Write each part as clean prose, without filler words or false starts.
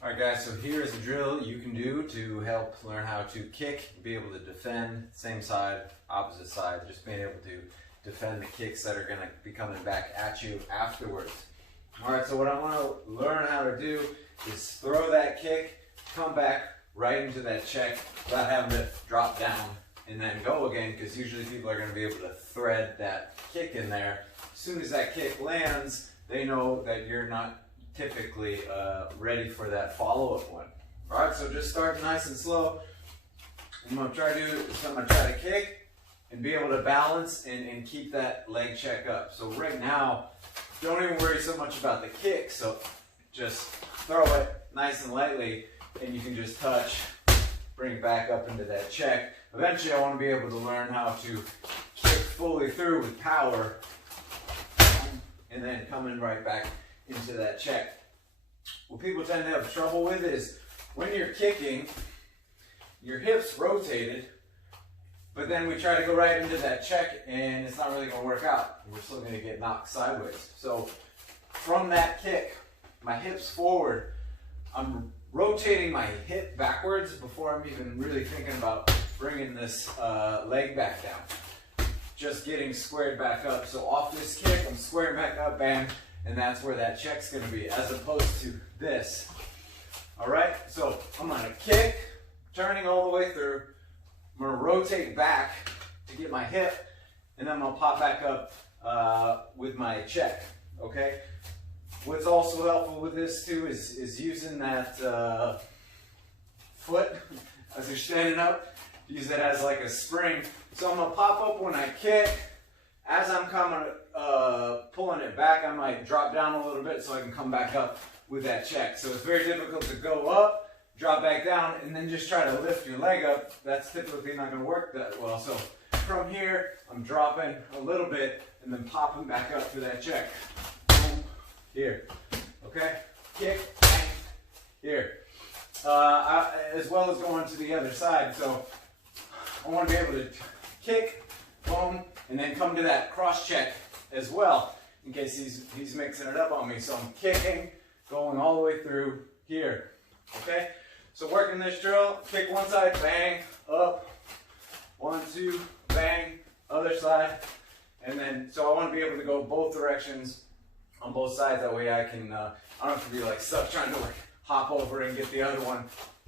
Alright guys, so here is a drill you can do to help learn how to kick, be able to defend, same side, opposite side, just being able to defend the kicks that are going to be coming back at you afterwards. Alright, so what I want to learn how to do is throw that kick, come back right into that check without having to drop down and then go again, because usually people are going to be able to thread that kick in there. As soon as that kick lands, they know that you're not typically ready for that follow-up one. Alright, so just start nice and slow. What I'm going to try to do is I'm going to try to kick and be able to balance and keep that leg check up. So right now, don't even worry so much about the kick, so just throw it nice and lightly and you can just touch, bring it back up into that check. Eventually I want to be able to learn how to kick fully through with power and then coming right back into that check. What people tend to have trouble with is when you're kicking, your hips rotated, but then we try to go right into that check and it's not really going to work out. We're still going to get knocked sideways. So from that kick, my hips forward, I'm rotating my hip backwards before I'm even really thinking about bringing this leg back down. Just getting squared back up. So off this kick, I'm squaring back up, bam. And that's where that check's going to be, as opposed to this. Alright, so I'm going to kick, turning all the way through. I'm going to rotate back to get my hip, and then I'm going to pop back up with my check. Okay? What's also helpful with this too is using that foot as you're standing up. Use that as like a spring. So I'm going to pop up when I kick. As I'm coming, pulling it back, I might drop down a little bit so I can come back up with that check. So it's very difficult to go up, drop back down, and then just try to lift your leg up. That's typically not going to work that well. So from here, I'm dropping a little bit and then popping back up to that check. Boom, here. Okay? Kick, bang, here. As well as going to the other side. So I want to be able to kick, boom, and then come to that cross check as well, in case he's mixing it up on me. So I'm kicking, going all the way through here. Okay? So working this drill, kick one side, bang, up, 1, 2, bang, other side, and then, so I want to be able to go both directions on both sides. That way I can, I don't have to be like stuck trying to like hop over and get the other one.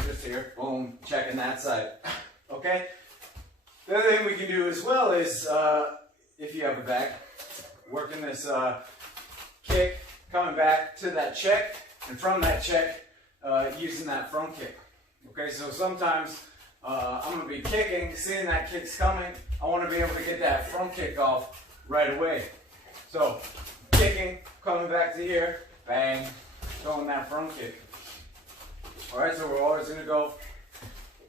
Just here, boom, checking that side. Okay? The other thing we can do as well is, if you have a bag, working this kick, coming back to that check, and from that check, using that front kick. Okay, so sometimes I'm going to be kicking, seeing that kick's coming, I want to be able to get that front kick off right away. So, kicking, coming back to here, bang, throwing that front kick. Alright, so we're always going to go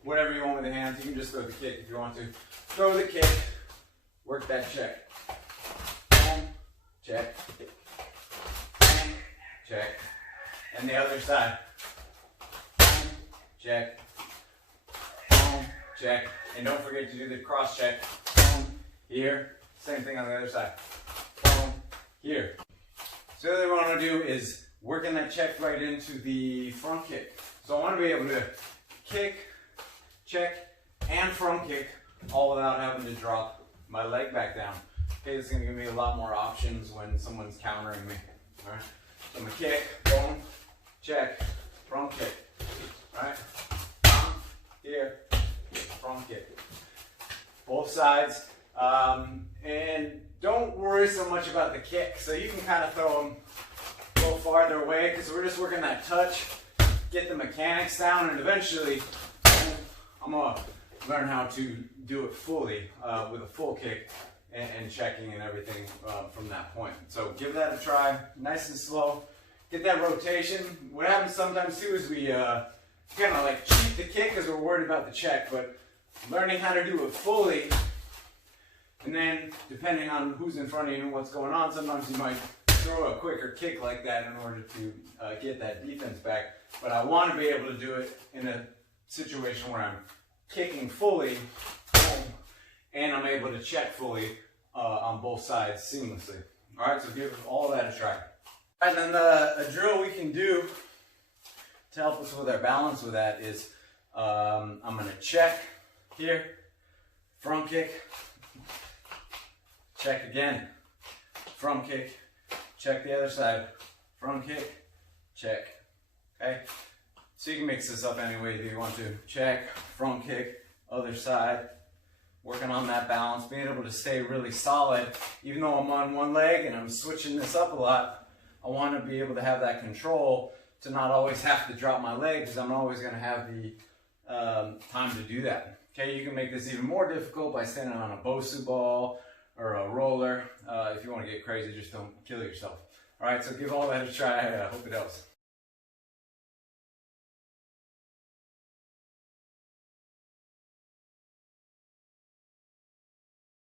whatever you want with the hands. You can just throw the kick if you want to. Throw the kick, work that check. Boom, check, bang, check. And the other side. Boom, check, boom, check. And don't forget to do the cross check. Boom, here. Same thing on the other side. Boom, here. So the other thing I want to do is working that check right into the front kick. So I want to be able to kick, check, and front kick all without having to drop my leg back down. Okay, this is going to give me a lot more options when someone's countering me. Alright, so I'm going to kick, boom, check, front kick. Alright, here, front kick. Both sides. And don't worry so much about the kick. So you can kind of throw them a little farther away because we're just working that touch, get the mechanics down, and eventually I'm going to learn how to do it fully with a full kick and checking and everything from that point. So give that a try, nice and slow. Get that rotation. What happens sometimes too is we kind of like cheat the kick because we're worried about the check, but learning how to do it fully, and then depending on who's in front of you and what's going on, sometimes you might throw a quicker kick like that in order to get that defense back. But I want to be able to do it in a situation where I'm kicking fully, boom, and I'm able to check fully on both sides seamlessly. Alright, so give all that a try. And then a drill we can do to help us with our balance with that is I'm going to check here, front kick, check again, front kick, check the other side, front kick, check. Okay, so you can mix this up any way that you want to. Check, front kick, other side, working on that balance, being able to stay really solid. Even though I'm on one leg and I'm switching this up a lot, I want to be able to have that control to not always have to drop my leg, because I'm always going to have the time to do that. Okay, you can make this even more difficult by standing on a Bosu ball or a roller. If you want to get crazy, just don't kill yourself. All right, so give all that a try. I hope it helps.